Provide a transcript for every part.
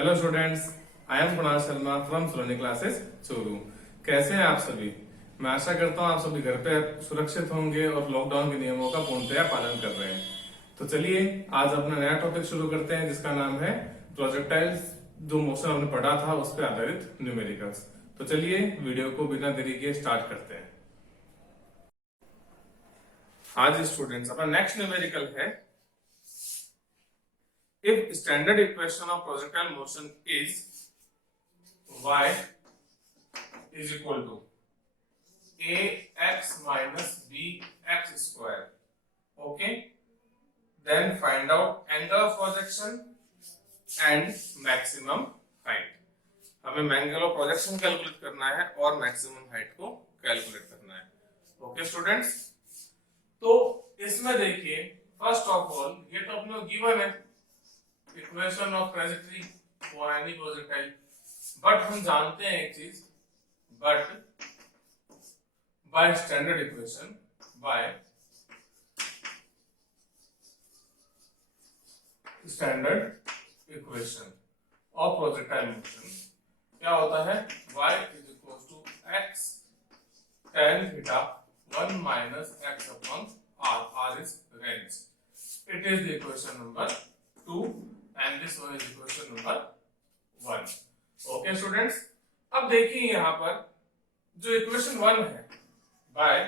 Hello students, I am Kunal Sharma from Sony classes Churu. कैसे हैं आप सभी? मैं आशा करता हूँ आप सभी घर पे सुरक्षित होंगे और लॉकडाउन के नियमों का पूर्णतया पालन कर रहे हैं। तो चलिए आज अपना नया टॉपिक शुरू करते हैं जिसका नाम है प्रोजेक्टाइल्स। जो मोशन हमने पढ़ा था उस पर आधारित न्यूमेरिकल्स। तो चलिए वीडियो को बिना देरी के स्टार्ट करते हैं। आज स्टूडेंट्स अपना नेक्स्ट न्यूमेरिकल है, if standard equation of projectile motion is y is equal to ax minus bx square, okay, then find out angle of projection and maximum height. हमें एंगल ऑफ प्रोजेक्शन कैलकुलेट करना है और maximum height को calculate करना है। Okay students, तो इसमें देखिए फर्स्ट ऑफ ऑल ये तो अपने गिवन है equation of trajectory for any projectile, but हम जानते हैं एक चीज, but by standard equation of projectile motion क्या होता है, y is equal to x tan theta 1 minus x upon r, r is range. It is the equation number 2 and this one is equation number 1. Okay students, अब देखिए यहाँ पर जो equation 1 है by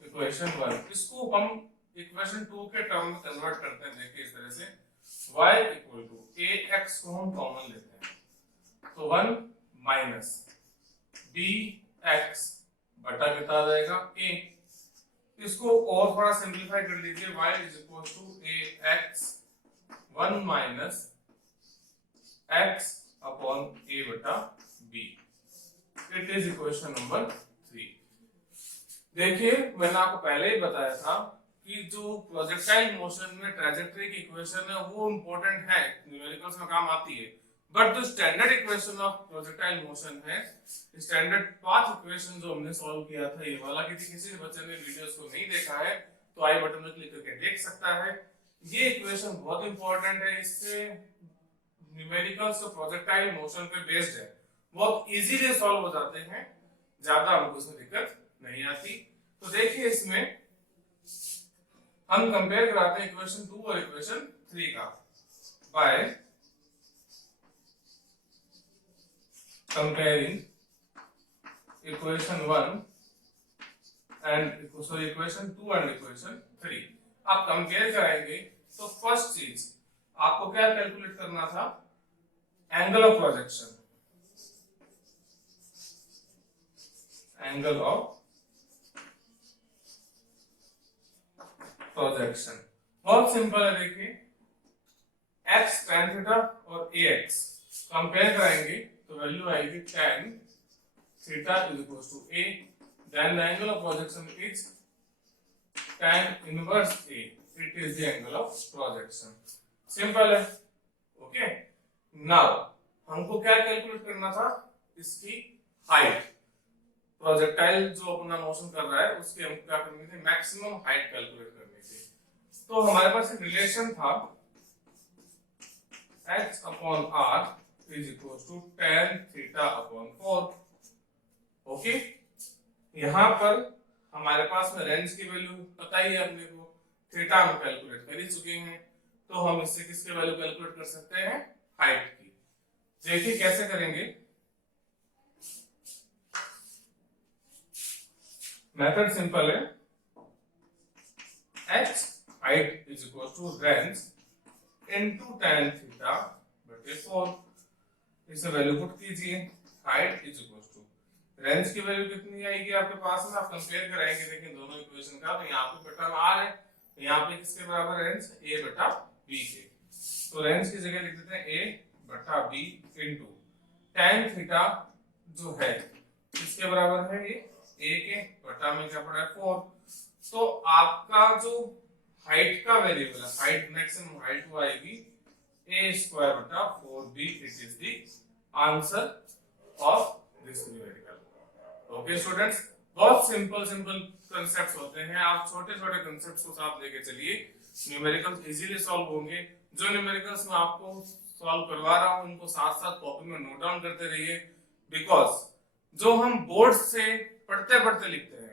equation 1, इसको हम इक्वेशन 2 के term में कन्वर्ट करते हैं। देखिए इस तरह से y इक्वल टू ax को हम कॉमन लेते हैं तो 1 माइनस bx बटा कितना आ जाएगा a। इसको और थोड़ा सिंपलीफाई कर लीजिए, y is equal to ax 1 minus x upon a बटा b। It is equation number 3। देखिए मैंने आपको पहले ही बताया था कि जो प्रोजेक्टाइल मोशन में ट्रैजेक्टरी की इक्वेशन है वो इंपॉर्टेंट है, न्यूमेरिकल्स में काम आती है, बट जो standard equation of projectile motion है, स्टैंडर्ड पाथ इक्वेशन जो हमने सॉल्व किया था ये वाला, किसी बच्चे ने वीडियोस को नहीं देखा है तो आई बटन में क्लिक करके देख सकता है। ये इक्वेशन बहुत इंपॉर्टेंट है, इससे न्यूमेरिकल्स जो प्रोजेक्टाइल मोशन पे बेस्ड है बहुत इजीली सॉल्व हो जाते हैं, ज्यादा हमको इसमें दिक्कत नहीं आती। तो देखिए इसमें हम कंपेयर कराते हैं इक्वेशन 2 और इक्वेशन 3 का by comparing equation 1 and equation 2 and equation 3। आप कंपेयर कराएंगे तो फर्स्ट चीज आपको क्या कैलकुलेट करना था, angle of projection. Angle of projection बहुत सिंपल है, देखिए x tan थीटा और ax कंपेयर कराएंगे तो वैल्यू आएगी tan theta is equal to a, then the angle of projection is tan inverse a, it is the angle of projection. Simple है। Okay, now हमको क्या calculate करना था, इसकी हाइट। प्रोजेक्टाइल जो अपना मोशन कर रहा है उसकी हमको क्या करनी थी, मैक्सिमम हाइट कैलकुलेट करनी थी। तो हमारे पास एक रिलेशन था h upon r is equal to tan theta upon 4। Okay, यहाँ पर हमारे पास में रेंज की वैल्यू पता ही है अपने को, थीटा हम कैलकुलेट कर ही चुके हैं, तो हम इससे किसके वैल्यू कैलकुलेट कर सकते हैं, हाइट की। देखिए कैसे करेंगे, मेथड सिंपल है, h height is equal to range into tan theta बटे 4। इसे वैल्यू पुट कीजिए, height is equal to range की वैल्यू कितनी आएगी आपके पास में, आप कंपेयर कराएंगे। देखिए दोनों इक्वेशन का, तो यहाँ पे बटा r है, यहाँ पे किसके बराबर रेंज, a बटा b के। तो रेंज की जगह लिख देते हैं a बटा b इनटू tan थीटा जो है किसके बराबर है, ये a के, बटा में क्या पड़ा है 4। तो आपका जो हाइट का वेरिएबल है, हाइट मैक्सिमम हाइट वो आएगी a स्क्वायर बटा 4b। It is the answer of this numerical. Okay students, बहुत सिंपल कंसेप्ट्स होते हैं, आप छोटे छोटे कंसेप्ट्स को साथ लेके चलिए, न्यूमेरिकल्स इजीली सॉल्व होंगे। जो न्यूमेरिकल्स में आपको सॉल्व करवा रहा हूं उनको साथ साथ कॉपी में नोट डाउन करते रहिए, बिकॉज जो हम बोर्ड से पढ़ते पढ़ते लिखते हैं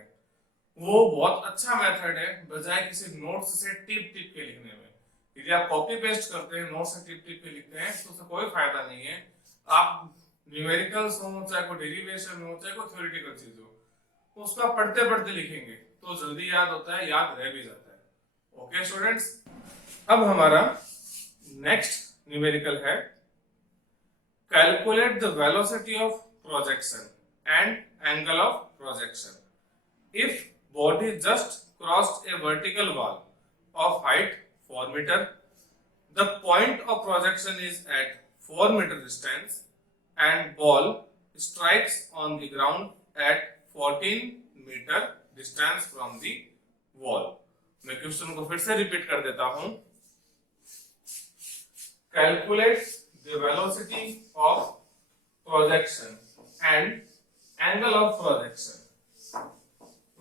वो बहुत अच्छा मेथड है बजाय किसी नोट्स से टिप टिप के लिखने में। यदि आप कॉपी पेस्ट करते हैं, नोट से टिप टिप के लिखते हैं तो उससे कोई फायदा नहीं है। आप न्यूमेरिकल्स हो, चाहे कोई डेरिवेशन हो, चाहे कोई थ्योरेटिकल चीज हो, तो उसका पढ़ते पढ़ते लिखेंगे तो जल्दी याद होता है, याद रह भी जाता है। ओके स्टूडेंट्स, अब हमारा नेक्स्ट न्यूमेरिकल है calculate the velocity of projection and angle of projection if body just crossed a vertical wall of height 4 meter. The point of projection is at 4 meter distance and ball strikes on the ground at 14 meter distance from the wall. मैं question को फिर से repeat कर देता हूं। Calculate the velocity of projection and angle of projection.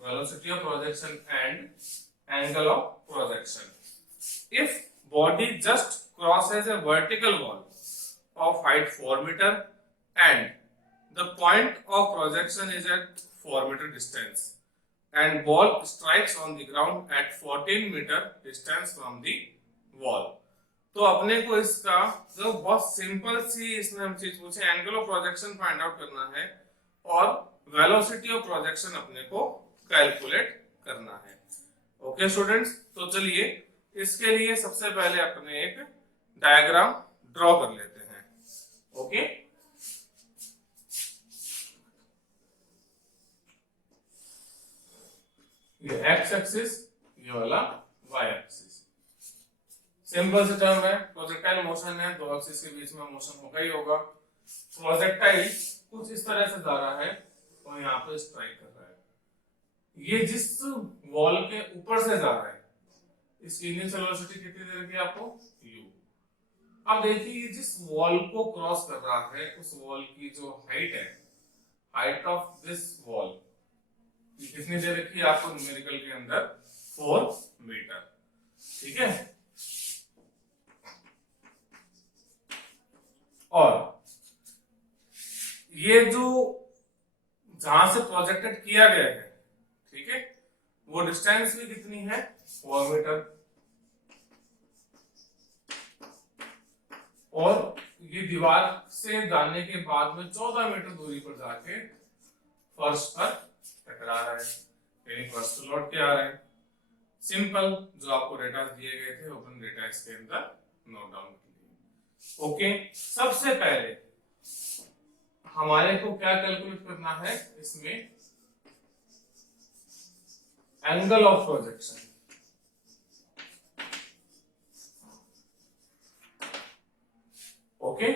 Velocity of projection and angle of projection. If body just crosses a vertical wall of height 4 meter and the point of projection is at 4 meter distance and ball strikes on the ground at 14 meter distance from the wall. तो अपने को इसका जो बहुत simple सी इसमें हम चीज पूछे, angle of projection find out करना है और वेलोसिटी ऑफ प्रोजेक्शन अपने को कैलकुलेट करना है। ओके स्टूडेंट्स, तो चलिए इसके लिए सबसे पहले अपने एक डायग्राम ड्रॉ कर लेते हैं। ओके, ये एक्स एक्सिस, ये वाला वाई एक्सिस। सिंपल से टर्म है, प्रोजेक्टाइल मोशन है, दो एक्सिस के बीच में मोशन होगा ही होगा। प्रोजेक्टाइल कुछ इस तरह से जा रहा है और यहाँ पे स्ट्राइक कर रहा है। ये जिस वॉल के ऊपर से जा रहा है इसकी इनिशियल वेलोसिटी कितनी दे रखी है आपको, u। अब देखिए ये जिस वॉल को क्रॉस कर रहा है उस वॉल की जो हाइट है, हाइट ऑफ दिस वॉल कितनी दे रखी है आपको न्यूमेरिकल के अंदर, 4 मीटर। ठीक है, और ये जो जहां से प्रोजेक्टेड किया गया है, ठीक है, वो डिस्टेंस भी कितनी है, 4 मीटर। और ये दीवार से जाने के बाद में 14 मीटर दूरी पर जाके फर्श पर टकरा रहा है, यानी फर्श पर लौट के आ रहा है। सिंपल, जो आपको डेटा दिए गए थे ओपन डेटा इसके अंदर नोट डाउन कीजिए। ओके, सबसे पहले हमारे को क्या कैलकुलेट करना है इसमें, एंगल ऑफ प्रोजेक्शन। ओके,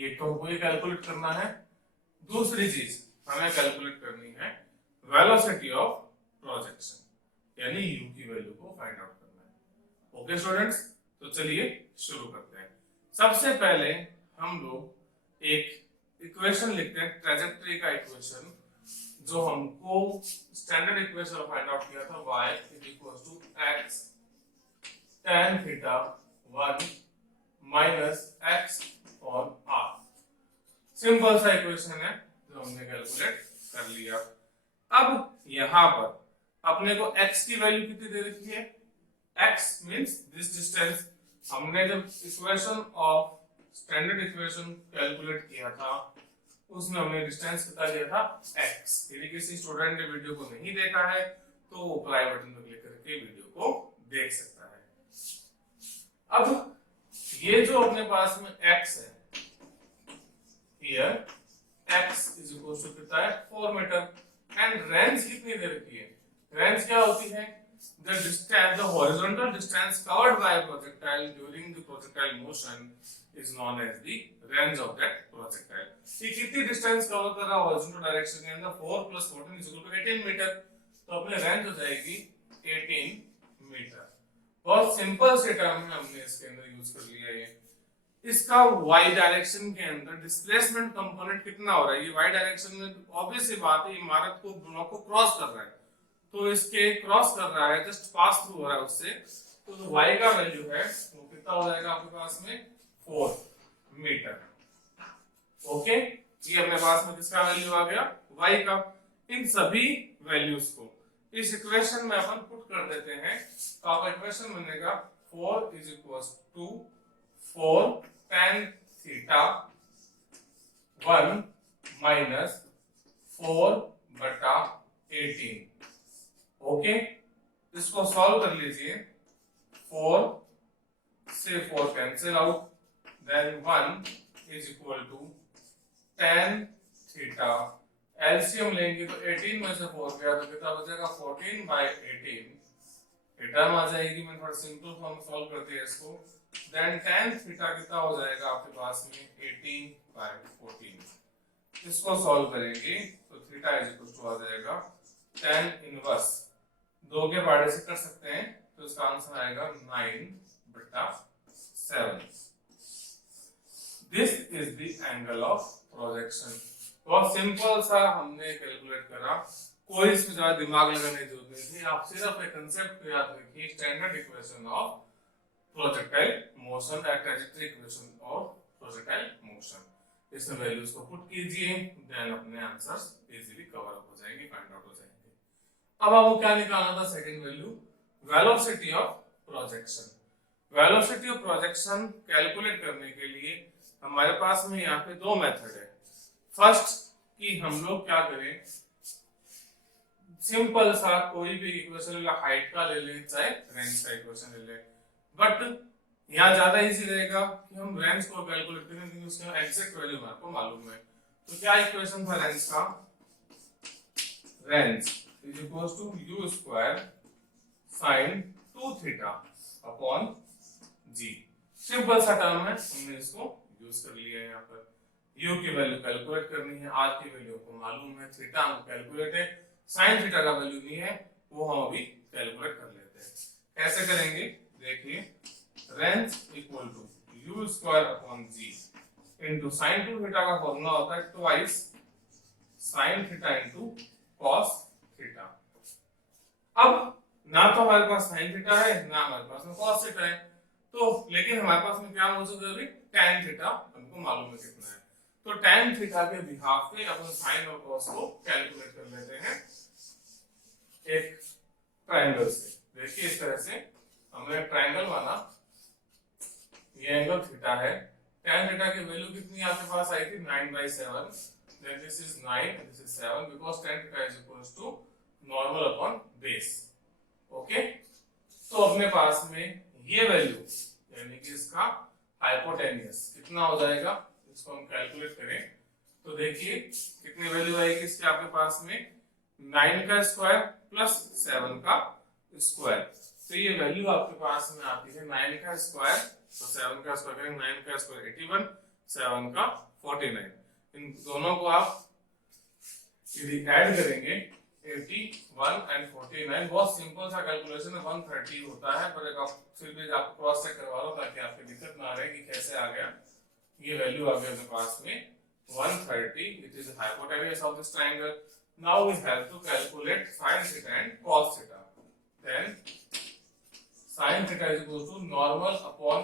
ये तो हमको कैलकुलेट करना है। दूसरी चीज हमें कैलकुलेट करनी है वेलोसिटी ऑफ प्रोजेक्शन, यानी u की वैल्यू को फाइंड आउट करना है। ओके स्टूडेंट्स, तो चलिए शुरू करते हैं। सबसे पहले हम लोग एक इक्वेशन लिखते हैं, ट्रेजेक्टरी का इक्वेशन, जो हमको स्टैंडर्ड इक्वेशन फाइंड आउट किया था, y = x tan theta 1 minus x और r। सिंपल सा इक्वेशन है जो हमने कैलकुलेट कर लिया। अब यहां पर अपने को x की वैल्यू कितनी दे रखी है, x मींस दिस डिस्टेंस। हमने जब equation of standard equation calculate किया था उसमें हमने डिस्टेंस कितना लिया था, x। यदि किसी स्टूडेंट ने वीडियो को नहीं देखा है तो वो प्लाई बटन पर क्लिक करके वीडियो को देख सकता है। अब ये जो अपने पास में x है, हियर x = कितना है, 4 मीटर। एंड रेंज कितनी दे रखी है, रेंज क्या होती है, the distance, the horizontal distance covered by a projectile during the projectile motion is known as the range of that projectile। ये कितनी डिस्टेंस कवर कर रहा है हॉरिजॉन्टल डायरेक्शन के अंदर, 4 + 14 = 18 मीटर। तो अपने रेंज हो जाएगी 18 मीटर। बहुत सिंपल से टर्म में हमने इसके अंदर यूज कर लिया है। इसका y डायरेक्शन के अंदर डिस्प्लेसमेंट कंपोनेंट कितना हो रहा है, ये y डायरेक्शन में ऑब्वियस सी बात है, इमारत को, ब्लॉक को क्रॉस कर रहा है, तो इसके क्रॉस कर रहा है, जस्ट पास थ्रू हो रहा है उससे। तो जो y का वैल्यू है वो कितना हो जाएगा आपके पास में, 4 मीटर। ओके, ये अपने पास में किसका वैल्यू आ गया, y का। इन सभी वैल्यूज को इस इक्वेशन में अपन पुट कर देते हैं, तो आपका इक्वेशन बनेगा 4 is equal to 4 tan theta 1 minus 4 बटा 18। ओके, इसको सॉल्व कर लीजिए। 4 से 4 cancel out, then 1 is equal to tan theta, LCM लेंगे तो 18 में से 4 गया तो कितना बचेगा 14/18। ये टर्म आ जाएगी, मैं थोड़ा सिंपल फॉर्म सॉल्व करते हैं इसको। देन tan थीटा कितना हो जाएगा आपके पास में 18/14। इसको सॉल्व करेंगे तो थीटा इज इक्वल टू आ जाएगा tan इनवर्स, 2 के बारे से कर सकते हैं तो इसका आंसर आएगा 9/7। This is the angle of projection. बहुत सिंपल सा हमने कैलकुलेट करा, कोई इसमें ज्यादा दिमाग लगाने की जरूरत नहीं थी। आप सिर्फ एक कंसेप्ट को याद रखिए, standard equation of projectile motion या trajectory equation of projectile motion. इसमें वैल्यूज को पुट कीजिए, देन अपने आंसर्स इजीली कवर अप हो जाएंगे, फाइंड आउट हो जाएंगे। अब आपको क्या निकालना था, second value, velocity of projection. Velocity of projection calculate करने के लिए हमारे पास में यहाँ पे दो मेथड है। फर्स्ट कि हम लोग क्या करें, सिंपल सा कोई भी इक्वेशन ले, हाइट का ले लें चाहे रेंज का इक्वेशन ले लें, बट यहाँ ज्यादा इजी रहेगा कि हम रेंज को कैलकुलेट करें क्योंकि उसका एग्जैक्ट वैल्यू हमारे को मालूम है। तो क्या इक्वेशन था रेंज का, range is equal to u square sine 2 theta upon g। Simple सा टर्म है, हमने इसको यूज कर लिया है। यहाँ पर u की वैल्यू कैलकुलेट करनी है, r की वैल्यू को मालूम है, थीटा हमको कैलकुलेट है, साइन थीटा का वैल्यू नहीं है वो हम अभी कैलकुलेट कर लेते हैं। कैसे करेंगे देखिए, range equal to u square upon g into sine 2 theta का फॉर्मूला होता है twice sine theta into cos theta. अब ना तो हमारे पास साइन थीटा है ना हमारे पास में कॉस थीटा है, तो लेकिन हमारे पास में क्या मौजूद है अभी, tan थीटा हमको मालूम है कितना है। तो tan थीटा के बिहाफ पे अपन साइन और कॉस को कैलकुलेट कर लेते हैं एक ट्रायंगल से। देखिए इस तरह से हमने ट्रायंगल माना, ये एंगल थीटा है, tan थीटा की वैल्यू कितनी आपके पास आई थी 9/7, then this is 9 and this is 7 because tan theta is equals to normal upon base। Okay, तो अपने पास में ये वैल्यू यानी कि इसका हाइपोटेन्यूस कितना हो जाएगा, इसको हम कैलकुलेट करें तो देखिए कितनी वैल्यू आएगी इसके आपके पास में 9 का स्क्वायर प्लस 7 का स्क्वायर। तो ये वैल्यू आपके पास में आती है 9 का स्क्वायर, तो 7 का स्क्वायर करेंगे, 9 का स्क्वायर 81, 7 का 49। इन दोनों को आप यदि ऐड करेंगे 81 एंड 49, बहुत सिंपल सा कैलकुलेशन है, 130 होता है, पर आप फिर भी आप क्रॉस चेक करवा लो ताकि आपको दिक्कत ना रहे कि कैसे आ गया। ये वैल्यू आ गया अपने पास में 130, it is hypotenuse of this triangle. Now we have to calculate sin theta and cos theta. Then sin theta is equal to normal upon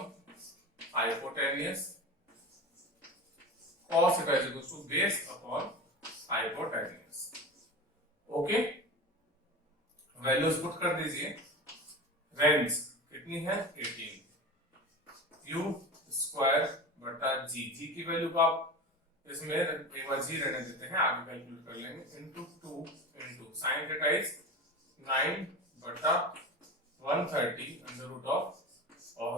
hypotenuse, cos theta is equal to base upon hypotenuse. Okay, values put कर दीजिए। रेंज कितनी है 18, u square बटा g, g की value को आप इसमें एक बार g रहने देते हैं, आगे कैलकुलेट कर लेंगे, into 2 into sin theta is 9 बटा 130 अंडर रूट ऑफ और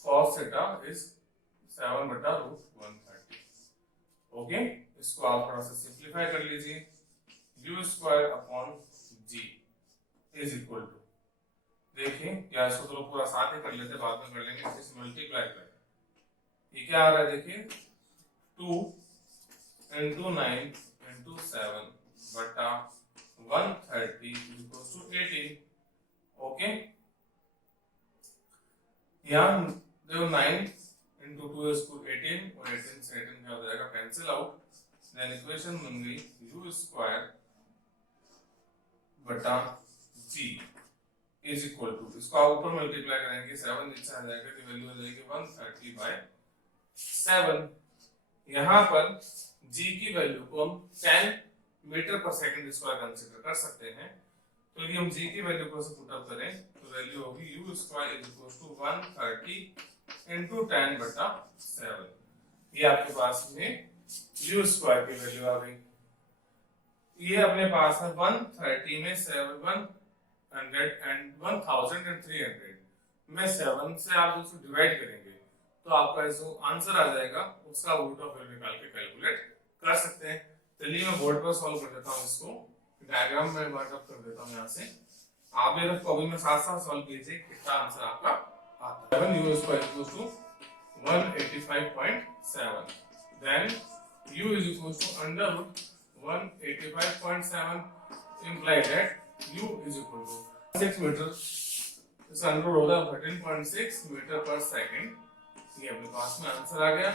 cos थीटा इज 7 बटा रूट 130। ओके, इसको आप थोड़ा सा सिंप्लीफाई कर लीजिए, u square upon g is equal to, देखिए या इसको तो पूरा साथ ही कर लेते, बाद में कर लेंगे, इस मल्टीप्लाई बाय ये क्या आ रहा है देखिए 2 into 9 into 7 बटा 130 इक्वल टू 18। ओके, यहाँ देखो 9 into 2 is 18 और 18 से 18 क्या हो जाएगा कैंसिल आउट, देन इक्वेशन बन गई u स्क्वायर बटा g इज इक्वल टू, इसको आप ऊपर मल्टीप्लाई करेंगे 7 नीचे आ जाएगा तो वैल्यू हो जाएगी 130/18। 7। यहाँ पर g की वैल्यू को हम 10 मीटर पर सेकंड स्क्वायर कंसीडर कर सकते हैं। तो यदि हम g की वैल्यू को पुट अप करें तो वैल्यू होगी u square is equal to 130 इनटू 10 बटा 7। ये आपके पास में u स्क्वायर की वैल्यू आ गई। ये अपने पास है 130 में 700 एंड 1300 में 7 से आप उसको डिवाइड करेंगे तो आपका जो आंसर आ जाएगा उसका रूट ऑफ वैल्यू निकाल के कैलकुलेट कर सकते हैं। चलिए मैं बोर्ड पर सॉल्व कर देता हूँ, इसको डायग्राम में मार्कअप कर देता हूँ यहाँ से। आप ये कॉपी में साथ साथ सॉल्व कीजिए कितना आंसर आपका आता है। 7 u square equals to 185.7, then u is equals to under root 185.7 imply that u is equal to 6 metre, इस अंडर रूट होगा 13.6 मीटर पर सेकंड। ये अपने पास में आंसर आ गया।